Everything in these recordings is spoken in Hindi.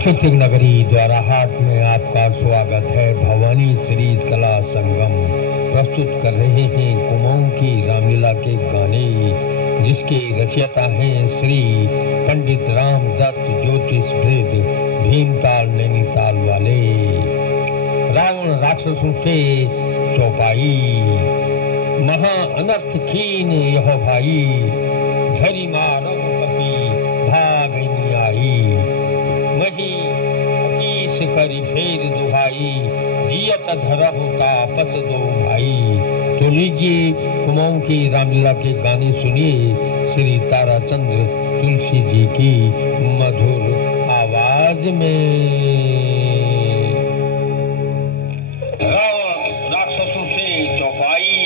सांस्कृतिक नगरी द्वाराहाट में आपका स्वागत है। भवानी सीरीज कला संगम प्रस्तुत कर रहे हैं कुमाऊं की रामलीला के गाने, जिसके रचयिता हैं श्री पंडित राम दत्त ज्योतिष वृद्ध भीमताल नैनीताल वाले। रावण राक्षसों से चौपाई, महा अनर्थ कीन यह भाई, धरी मारो कपी भागनी आई, मही हकीस करी फेर दुहाई, जियत धरहु तापत दो भाई। तो लीजिए कुमाऊं की रामलीला के गाने सुनिए श्री ताराचंद्र तुलसी जी की मधुर आवाज में। रावण राक्षसों से चौपाई,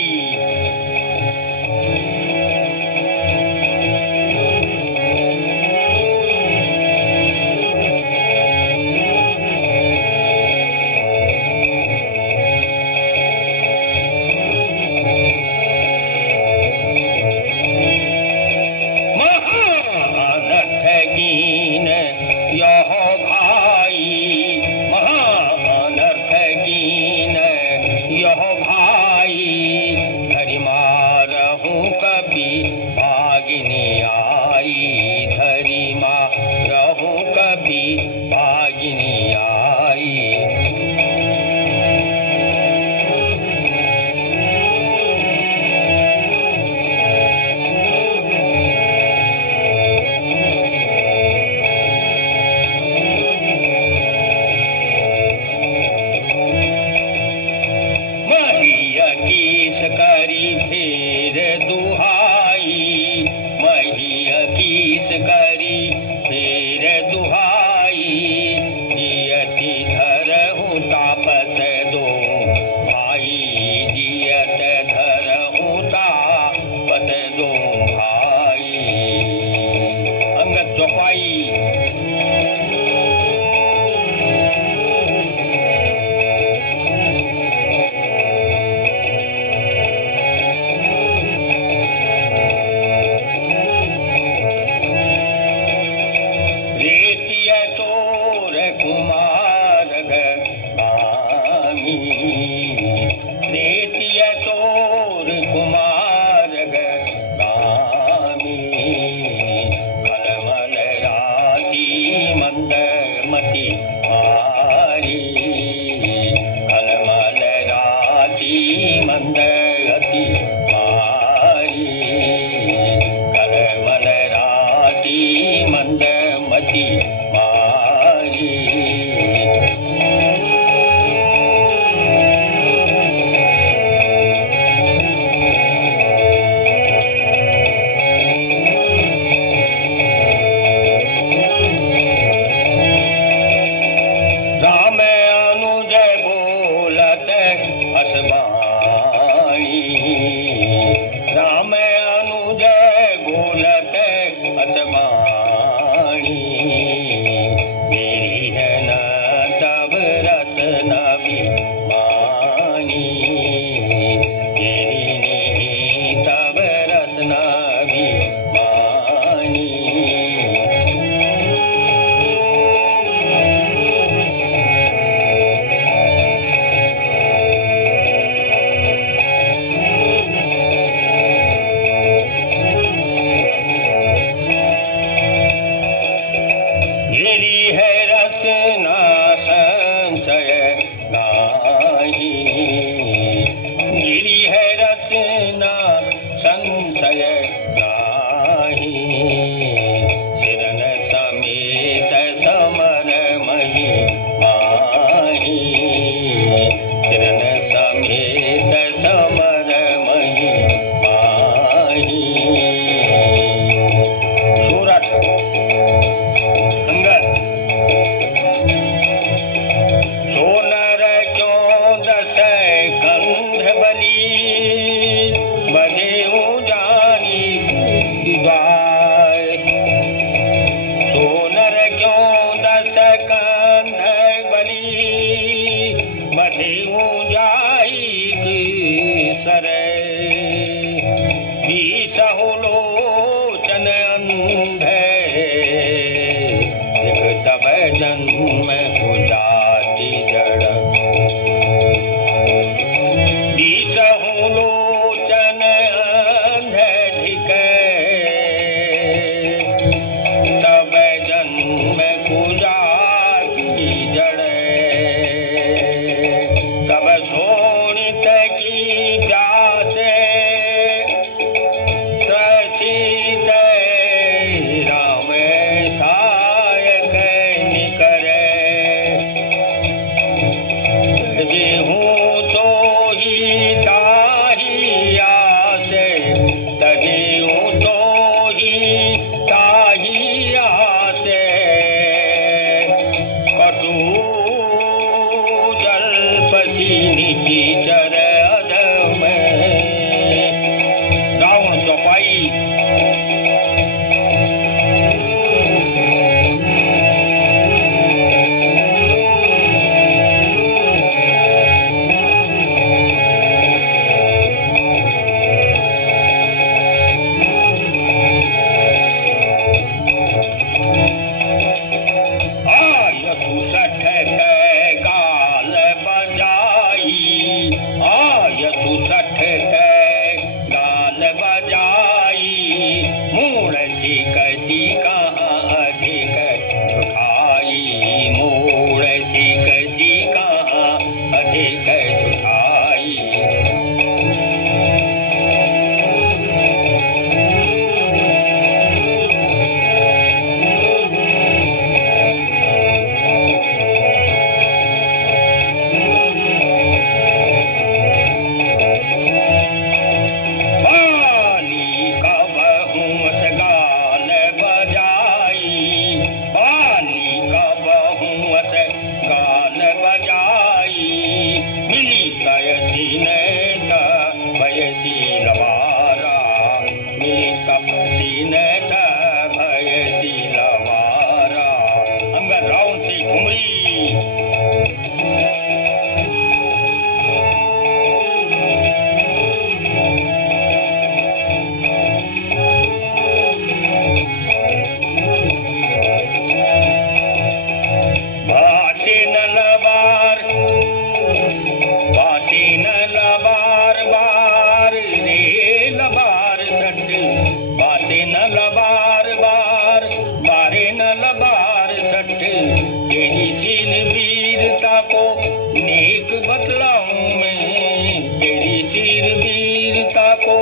वीरता को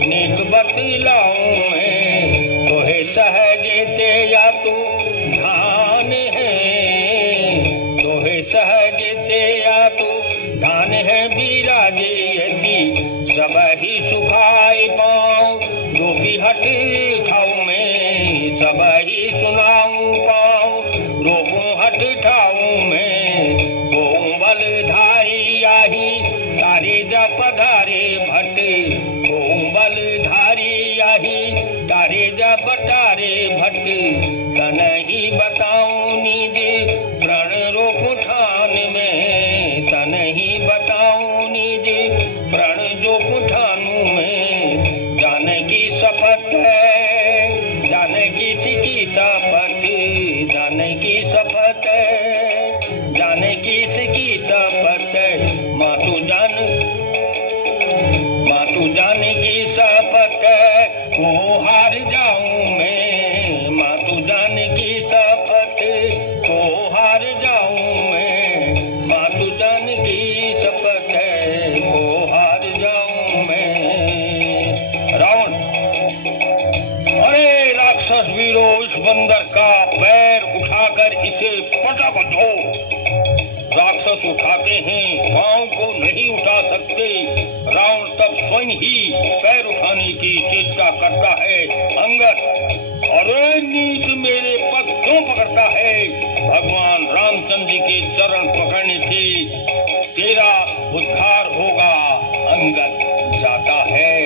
नेक बतलाऊं मैं, तोहे सहजे ते या तू धान है, तोहे सहजे ते या तू धान है, बिराजे यति सब ही सुखाई पाऊं, जो भी हट खाऊं मैं सब ही सुनाऊं पाऊं, रोगों हट ठाऊं मैं, वो बलधारी आही तारे जप धारे भट, वो बलधारी आही तारे जप तारे भट, तन ही बताऊं निज प्रण रूप ठान में, तन ही बताऊं निज प्रण जो ठानू में, जानकी शपथ है जानकी सिकी शपथ, जानकी शपथ है जानकी सिकी शपथ, मातु जानकी शपथ को हार जाऊं मैं, मातु जानकी शपथ को हार जाऊं मैं, मातु जानकी शपथ को हार जाऊं मैं। रावण, अरे राक्षस वीरों, इस बंदर का पैर उठाकर इसे पटक दो। राक्षस उठाते हैं, पांव को नहीं उठा सकते। रावण तब स्वयं ही पैर उठाने की चेष्टा करता है। अंगद, अरे नीच, मेरे पग क्यों पकड़ता है? भगवान रामचंद्र के चरण पकड़ने से तेरा उद्धार होगा। अंगद जाता है।